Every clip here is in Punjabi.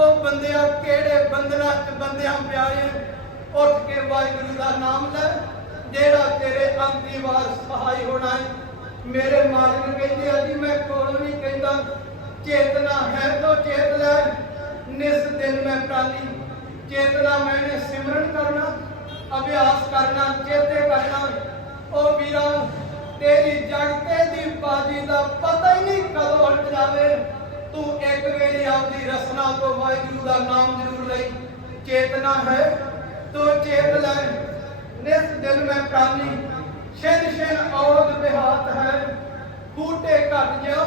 ਉਹ ਬੰਦਿਆ ਕਿਹੜੇ ਬੰਦਨਾ ਚ ਬੰਦਿਆਂ ਪਿਆਰੇ ਉੱਠ ਕੇ ਵਾਹਿਗੁਰੂ ਦਾ ਨਾਮ ਲੈ, ਜਿਹੜਾ ਤੇਰੇ ਅੰਤਿਮ ਵਾਰ ਸਹਾਈ ਹੋਣਾ ਹੈ। ਮੇਰੇ ਮਾਲਕ ਕਹਿੰਦੇ ਆ ਜੀ, ਮੈਂ ਕੋਲ ਨਹੀਂ ਕਹਿੰਦਾ, ਚੇਤਨਾ ਹੈ ਤੋ ਚੇਤ ਲੈ, ਨਿਸ ਦਿਨ ਮੈਂ ਪ੍ਰਾਨੀ ਚੇਤਨਾ ਮੈਨੇ ਸਿਮਰਨ ਕਰਨਾ, ਅਭਿਆਸ ਕਰਨਾ, ਚੇਤੇ ਕਰਨਾ। ਉਹ ਵੀਰਾ, ਤੇਰੀ ਜਗਤੇ ਦੀ ਬਾਜੀ ਦਾ ਪਤਾ ਹੀ ਨਹੀਂ ਕਦੋਂ ਉਲਟ ਜਾਵੇ ਤੂੰ ਇੱਕ ਵੇਲੇ ਆਪਦੀ ਰਸਨਾ ਤੋਂ ਵਾਹਿਗੁਰੂ ਦਾ ਨਾਮ ਜ਼ਰੂਰ ਲਈ। ਚੇਤਨਾ ਹੈ, ਤੋ ਚੇਤ ਲੈ। ਨਿਸ ਦਿਨ ਮੈਂ ਪ੍ਰਾਨੀ, ਛਿਨ ਛਿਨ ਔਦ ਬਿਹਾਤ ਹੈ। ਬੂਟੇ ਘਟ ਜਾ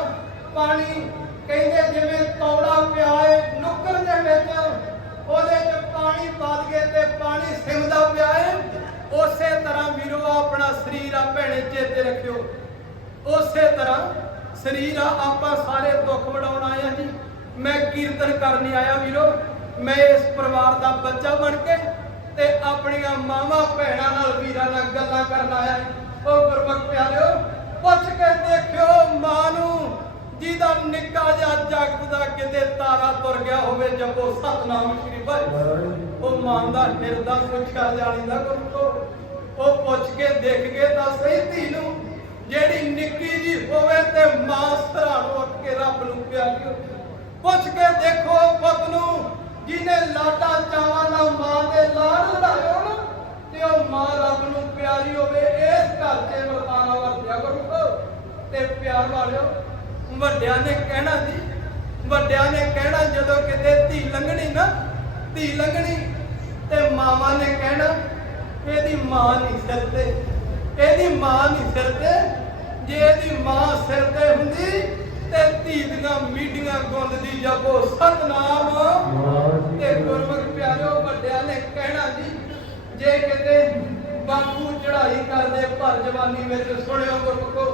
ਪਾਣੀ ਕਹਿੰਦੇ ਜਿਵੇਂ ਤੌੜਾ ਪਿਆ ਨੁੱਕਰ ਦੇ ਵਿੱਚ ਉਹਦੇ ਚ ਪਾਣੀ ਪਾ ਦਈਏ ਤੇ ਪਾਣੀ ਸਿਮਦਾ ਪਿਆ ਉਸੇ ਤਰ੍ਹਾਂ ਵੀਰੋ, ਆਪਣਾ ਸਰੀਰ ਆ ਭੈਣੇ ਚੇਤੇ ਰੱਖਿਓ। ਉਸੇ ਤਰ੍ਹਾਂ ਸਰੀਰ ਆ, ਆਪਾਂ ਸਾਰੇ ਦੁੱਖ ਵਡਾਉਣ ਆਏ ਆ ਜੀ। ਮੈਂ ਕੀਰਤਨ ਕਰਨ ਆਇਆ ਵੀਰੋ। ਮੈਂ ਇਸ ਪਰਿਵਾਰ ਦਾ ਬੱਚਾ ਬਣ ਕੇ ਤੇ ਆਪਣੀਆਂ ਮਾਵਾਂ ਭੈਣਾਂ ਨਾਲ ਵੀਰਾਂ ਨਾਲ ਗੱਲਾਂ ਕਰਨ ਆਇਆ ਉਹ ਗੁਰਮੁਖ ਪਿਆਰਿਓ, ਪੁੱਛ ਕੇ ਦੇਖਿਓ, ਮਾਂ ਨੂੰ ਜਿਹਦਾ ਨਿੱਕਾ ਜਿਹਾ ਜਗਤ ਦਾ ਕਿਤੇ ਤਾਰਾ ਤੁਰ ਗਿਆ ਹੋਵੇ ਜਪੋ ਸਤਨਾਮ ਸ਼੍ਰੀ ਵਾਹਿਗੁਰੂ। ਉਹ ਮਾਂ ਦਾ ਹਿਰਦਾ ਪੁੱਛਿਆ ਜਾਣੀਦਾ ਗੁਰਮੁਖੋ ਉਹ ਪੁੱਛ ਕੇ, ਦੇਖ ਕੇ ਤਾਂ ਸਹੀ ਧੀ ਨੂੰ ਜਿਹੜੀ ਨਿੱਕੀ ਹੋਵੇ ਤੇ ਮਾਂ ਸਰਾਣੋਂ ਉੱਠ ਕੇ ਰੱਬ ਨੂੰ ਪਿਆਰੀ ਪੁੱਛ ਕੇ ਦੇਖੋ ਪੁੱਤ ਨੂੰ ਜਿਹਨੇ ਲਾਡਾ ਚਾਵਾਂ ਨਾਲ ਮਾਂ ਦੇ ਲਾੜ ਲੜਾਏ ਹੋਣ ਤੇ ਉਹ ਮਾਂ ਰੱਬ ਨੂੰ ਪਿਆਰੀ ਹੋਵੇ, ਇਸ ਘਰ 'ਚ ਵਰਤਾਨਾ ਵਰਤਿਆ ਕਰੋ ਤੇ ਪਿਆਰ ਵਾਲਿਓ, ਵੱਡਿਆਂ ਨੇ ਕਹਿਣਾ ਜੀ ਵੱਡਿਆਂ ਨੇ ਕਹਿਣਾ ਜਦੋਂ ਕਿਤੇ ਧੀ ਲੰਘਣੀ ਨਾ, ਧੀ ਲੰਘਣੀ, ਤੇ ਮਾਵਾਂ ਨੇ ਕਹਿਣਾ, ਇਹਦੀ ਮਾਂ ਨਹੀਂ ਸਿਰ ਤੇ, ਇਹਦੀ ਮਾਂ ਨਹੀਂ ਸਿਰ ਤੇ। ਜੇ ਇਹਦੀ ਮਾਂ ਸਿਰ ਤੇ ਹੁੰਦੀ ਤੇ ਧੀ ਦੀਆਂ ਮੀਡੀਆਂ ਗੁੰਦਦੀ ਜਪੋ ਸਤਨਾਮ। ਤੇ ਗੁਰਮੁਖ ਪਿਆਰਿਓ ਵੱਡਿਆਂ ਨੇ ਕਹਿਣਾ ਜੀ ਜੇ ਕਿਤੇ ਬਾਪੂ ਚੜ੍ਹਾਈ ਕਰਦੇ ਭਰ ਜਵਾਨੀ ਵਿੱਚ ਸੁਣਿਓ ਗੁਰਮੁਖੋ।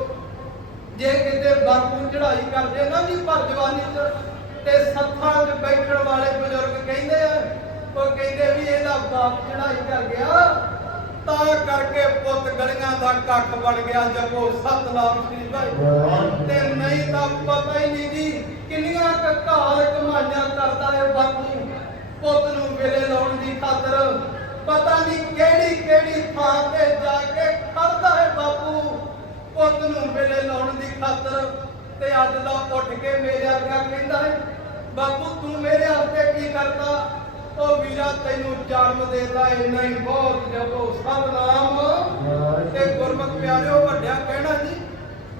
ਜੇ ਕਿਤੇ ਬਾਪੂ ਚੜ੍ਹਾਈ ਕਰਦੇ ਨਾ ਜੀ ਭਰ ਜਵਾਨੀ ਚ ਤੇ ਸੱਥਾਂ 'ਚ ਬੈਠਣ ਵਾਲੇ ਬਜ਼ੁਰਗ ਕਹਿੰਦੇ ਆ ਉਹ ਕਹਿੰਦੇ ਵੀ ਇਹਦਾ ਬਾਪ ਚੜ੍ਹਾਈ ਕਰ ਗਿਆ। ਤਾਂ ਕਰਕੇ ਪੁੱਤ ਗਲੀਆਂ ਦਾ ਕੱਖ ਬਣ ਗਿਆ ਜਪੋ ਸਤਨਾਮ ਸ੍ਰੀ ਭਾਈ। ਤੇ ਨਹੀਂ ਤਾਂ ਪਤਾ ਹੀ ਨਹੀਂ ਜੀ ਕਿੰਨੀਆਂ ਕੁ ਕਮਾਈਆਂ ਕਰਦਾ ਹੈ ਬਾਪੂ। ਪੁੱਤ ਨੂੰ ਵੇਲੇ ਲਾਉਣ ਦੀ ਖਾਤਰ ਪਤਾ ਨਹੀਂ ਕਿਹੜੀ ਕਿਹੜੀ ਥਾਂ ਤੇ ਜਾ ਕੇ ਖੜਦਾ ਹੈ ਬਾਪੂ। ਪੁੱਤ ਨੂੰ ਵੇਲੇ ਲਾਉਣ ਦੀ ਖਾਤਰ ਤੇ ਅੱਜ ਦਾ ਉੱਠ ਕੇ ਮੇਰੇ ਅੱਗਾ ਕਹਿੰਦਾ ਹੈ, ਬਾਪੂ ਤੂੰ ਮੇਰੇ ਹੱਥੇ ਕੀ ਕਰਦਾ? ਉਹ ਵੀਰਾ, ਤੈਨੂੰ ਜਨਮ ਦੇਦਾ ਇੰਨਾ ਹੀ ਬਹੁਤ ਜਪੋ ਸਤਨਾਮ ਤੇ ਗੁਰਮੁਖ ਪਿਆਰਿਓ, ਵੱਡਿਆ ਕਹਿਣਾ ਜੀ।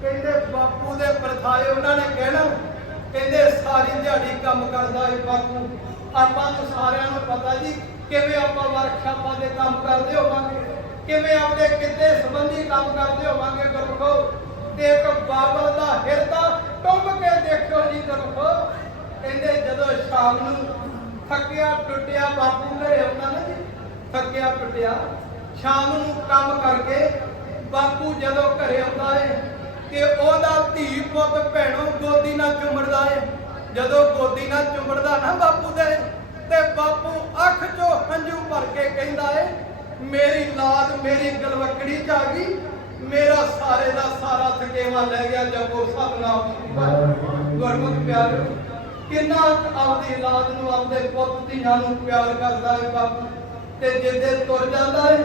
ਕਹਿੰਦੇ ਬਾਪੂ ਦੇ ਪਰਥਾਏ ਉਹਨਾਂ ਨੇ ਕਹਿਣਾ। ਕਹਿੰਦੇ ਸਾਰੀ ਦਿਹਾੜੀ ਕੰਮ ਕਰਦਾ ਏ ਬਾਪੂ। ਆਪਾਂ ਨੂੰ ਸਾਰਿਆਂ ਨੂੰ ਪਤਾ ਜੀ, ਕਿਵੇਂ ਆਪਾਂ ਵਰਕਸ਼ਾਪਾਂ ਦੇ ਕੰਮ ਕਰਦੇ ਹੋਵਾਂਗੇ। ਕਿਵੇਂ ਆਪਣੇ ਕਿੱਤੇ ਸੰਬੰਧੀ ਕੰਮ ਕਰਦੇ ਹੋਵਾਂਗੇ ਗੁਰਮੁਖੋ। ਤੇ ਇੱਕ ਬਾਬਾ ਦਾ ਹਿਰਦਾ ਟੁੰਬ ਕੇ ਦੇਖਿਓ ਜੀ ਗੁਰਮੁਖੋ। ਕਹਿੰਦੇ ਜਦੋਂ ਸ਼ਾਮ ਨੂੰ ਥੱਕਿਆ ਟੁੱਟਿਆ ਬਾਪੂ ਘਰੇ ਆਉਂਦਾ ਨਾ ਜੀ ਥੱਕਿਆ ਟੁੱਟਿਆ, ਸ਼ਾਮ ਨੂੰ ਕੰਮ ਕਰਕੇ ਬਾਪੂ ਜਦੋਂ ਘਰੇ ਆਉਂਦਾ ਏ ਕਿ ਉਹਦਾ ਧੀ ਪੁੱਤ ਭੈਣੋ ਗੋਦੀ ਨਾਲ ਚੁੰਮੜਦਾ ਏ। ਜਦੋਂ ਗੋਦੀ ਨਾਲ ਚੁੰਮੜਦਾ ਨਾ ਬਾਪੂ ਦੇ, ਤੇ ਬਾਪੂ ਅੱਖ 'ਚੋਂ ਹੰਝੂ ਭਰ ਕੇ ਕਹਿੰਦਾ ਏ, ਮੇਰੀ ਲਾਦ ਮੇਰੀ ਗਲਵਕੜੀ 'ਚ ਆ ਗਈ, ਮੇਰਾ ਸਾਰੇ ਦਾ ਸਾਰਾ ਥਕੇਵਾ ਲੈ ਗਿਆ ਜਪੋ ਸਤਨਾਮ ਗੁਰਮੁਖ ਪਿਆਰਿਓ ਕਿੰਨਾ ਕੁ ਔਲਾਦ ਨੂੰ, ਆਪਦੇ ਪੁੱਤ ਧੀਆਂ ਨੂੰ ਪਿਆਰ ਕਰਦਾ ਹੈ ਬਾਪੂ ਤੇ ਜਿੱਦੇ ਤੁਰ ਜਾਂਦਾ ਹੈ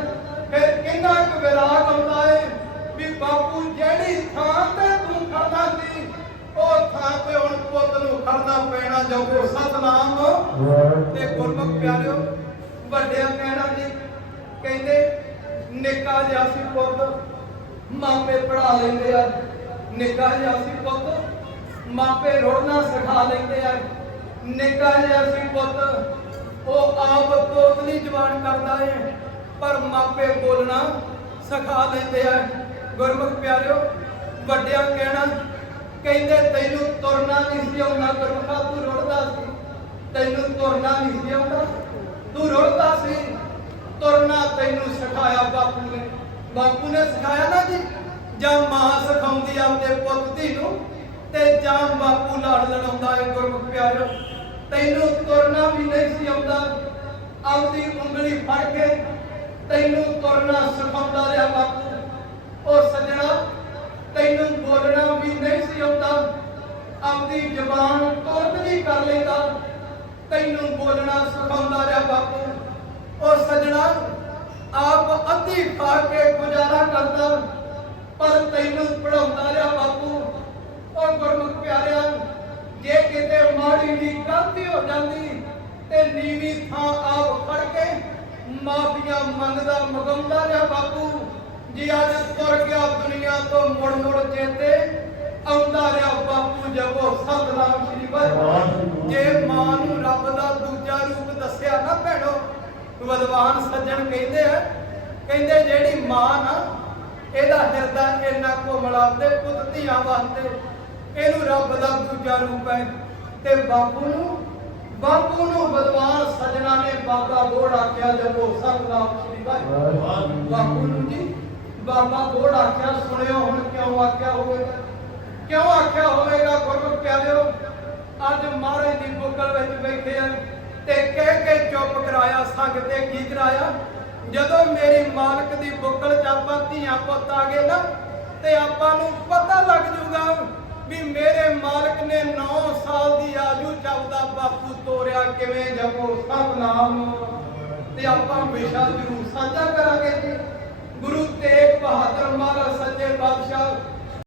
ਫਿਰ ਕਿੰਨਾ ਕੁ ਵਿਰਾਗ ਆਉਂਦਾ ਹੈ ਵੀ ਬਾਪੂ, ਜਿਹੜੀ ਥਾਂ ਤੇ ਤੂੰ ਖੜਦਾ ਸੀ, ਉਹ ਥਾਂ ਤੇ ਹੁਣ ਪੁੱਤ ਨੂੰ ਖੜਨਾ ਪੈਣਾ ਜਪੋ ਸਤਨਾਮ ਤੇ ਗੁਰਮੁਖ ਪਿਆਰਿਓ, ਵੱਡਿਆਂ ਕਹਿਣਾ ਜੀ, ਕਹਿੰਦੇ, ਨਿੱਕਾ ਜਿਹਾ ਸੀ ਪੁੱਤ ਮਾਪੇ ਪੜਾ ਲੈਂਦੇ ਆ। ਨਿੱਕਾ ਜਿਹਾ ਸੀ ਪੁੱਤ ਮਾਪੇ ਰੋੜਨਾ ਸਿਖਾ ਲੈਂਦੇ ਆ। ਨਿੱਕਾ ਜਿਹਾ ਸੀ ਪੁੱਤ, ਉਹ ਆਪ ਤੋਤਲੀ ਜ਼ਬਾਨ ਕਰਦਾ ਏ, ਪਰ ਮਾਪੇ ਬੋਲਣਾ ਸਿਖਾ ਲੈਂਦੇ ਆ। ਗੁਰਮੁਖ ਪਿਆਰਿਓ, ਵੱਡਿਆਂ ਕਹਿਣਾ, ਕਹਿੰਦੇ, ਤੈਨੂੰ ਤੁਰਨਾ ਨਹੀਂ ਸੀ ਆਉਂਦਾ। ਗੁਰਮੁਖਾ, ਤੂੰ ਰੁੜਦਾ ਸੀ। ਤੈਨੂੰ ਤੁਰਨਾ ਨਹੀਂ ਸੀ ਆਉਂਦਾ। ਤੂੰ ਰੁੜਦਾ ਸੀ। ਤੁਰਨਾ ਤੈਨੂੰ ਸਿਖਾਇਆ ਬਾਪੂ ਨੇ। ਬਾਪੂ ਨੇ ਸਿਖਾਇਆ ਨਾ ਜੀ? ਜਾਂ ਮਾਂ ਸਿਖਾਉਂਦੀ ਆ ਆਪਦੇ ਪੁੱਤ ਧੀ ਨੂੰ? ਤੇ ਜਾਂ ਬਾਪੂ ਲੜ ਲੜਾਉਂਦਾ ਏ ਗੁਰਮੁਖ ਪਿਆਰ। ਤੈਨੂੰ ਤੁਰਨਾ ਵੀ ਨਹੀਂ ਸੀ ਆਉਂਦਾ। ਆਪਦੀ ਉਂਗਲੀ ਫੜ ਕੇ ਤੈਨੂੰ ਤੁਰਨਾ ਸਿਖਾਉਂਦਾ ਰਿਹਾ ਬਾਪੂ। ਉਹ ਸੱਜਣਾ, ਤੈਨੂੰ ਬੋਲਣਾ ਵੀ ਨਹੀਂ ਸੀ ਆਉਂਦਾ। ਆਪਦੀ ਜ਼ਬਾਨ ਤੁਰਤ ਵੀ ਕਰ ਲੈਂਦਾ। ਤੈਨੂੰ ਬੋਲਣਾ ਸਿਖਾਉਂਦਾ ਰਿਹਾ ਬਾਪੂ। ਉਹ ਸੱਜਣਾ, ਆਪ ਅੱਧੀ ਖਾ ਕੇ ਗੁਜ਼ਾਰਾ ਕਰਦਾ, ਪਰ ਤੈਨੂੰ ਪੜਾਉਂਦਾ ਰਿਹਾ ਬਾਪੂ। ਉਹ ਗੁਰਮੁਖ ਪਿਆਰਿਆ, ਜੇ ਕਿਤੇ ਮਾੜੀ ਦੀ ਗਲਤੀ ਹੋ ਜਾਂਦੀ ਤੇ ਨੀਵੀਂ ਥਾਂ ਆਪ ਫੜ ਕੇ ਮਾਫੀਆਂ ਮੰਗਦਾ ਮਗਾਉਂਦਾ ਰਿਹਾ ਬਾਪੂ। ਜੀ ਅੱਜ ਤੁਰ ਗਿਆ ਦੁਨੀਆ ਤੋਂ ਮੁੜ ਮੁੜ ਚੇਤੇ, ਆਉਂਦਾ ਰਿਹਾ ਬਾਪੂ ਜਬੋ ਸਤਨਾਮ ਸ਼੍ਰੀ ਵਾਹਿਗੁਰੂ ਜੇ ਮਾਂ ਨੂੰ ਰੱਬ ਦਾ ਦੂਜਾ ਰੂਪ ਦੱਸਿਆ ਨਾ ਭੈਣੋ, ਵਿਦਵਾਨ ਸੱਜਣ ਕਹਿੰਦੇ ਆ, ਕਹਿੰਦੇ ਜਿਹੜੀ ਮਾਂ ਨਾ, ਇਹਦਾ ਹਿਰਦਾ ਇੰਨਾ ਕੋਮਲਾ ਤੇ ਪੁੱਤ ਧੀਆਂ ਵਾਸਤੇ ਇਹਨੂੰ ਰੱਬ ਦਾ ਦੂਜਾ ਰੂਪ ਹੈ। ਤੇ ਬਾਪੂ ਨੂੰ ਬਾਪੂ ਨੂੰ ਵਿਦਵਾਨ ਸੱਜਣਾ ਨੇ ਬਾਬਾ ਬੋੜ ਆਖਿਆ ਜਬੋ ਸਤਨਾਮ ਸ਼੍ਰੀ ਵਾਹਿਗੁਰੂ। ਬਾਪੂ ਨੂੰ ਜੀ ਬਾਬਾ ਬੋੜ ਆਖਿਆ ਸੁਣਿਓ ਹੁਣ ਕਿਉਂ ਆਖਿਆ ਹੋਵੇਗਾ? ਕਿਉਂ ਆਖਿਆ ਹੋਵੇਗਾ ਗੁਰਮੁਖ ਪਿਆਰਿਓ? ਅੱਜ ਮਹਾਰਾਜ ਦੀ ਬੁੱਕਲ ਵਿੱਚ ਬੈਠੇ ਆ ਤੇ ਕਹਿ ਕੇ ਚੁੱਪ ਕਰਾਇਆ ਸੰਗ ਤੇ ਕੀ ਕਰਾਇਆ? ਜਦੋਂ ਮੇਰੀ ਮਾਲਕ ਦੀ ਬੁੱਕਲ ਚ ਆਪਾਂ ਧੀਆਂ ਪੁੱਤ ਆ ਗਏ ਨਾ ਤੇ ਆਪਾਂ ਨੂੰ ਪਤਾ ਲੱਗ ਜੂਗਾ ਵੀ ਮੇਰੇ ਮਾਲਕ ਨੇ 9 ਸਾਲ ਦੀ ਆਜੂ ਚੱਲਦਾ ਬਾਪੂ ਤੋਰਿਆ ਕਿਵੇਂ ਜਪੋ ਸਭ ਤੇ ਆਪਾਂ ਵਿਸ਼ਾ ਜ਼ਰੂਰ ਸਾਂਝਾ ਕਰਾਂਗੇ ਜੀ। ਗੁਰੂ ਤੇਗ ਬਹਾਦਰ ਮਹਾਰਾਜ, ਸੱਚੇ ਪਾਤਸ਼ਾਹ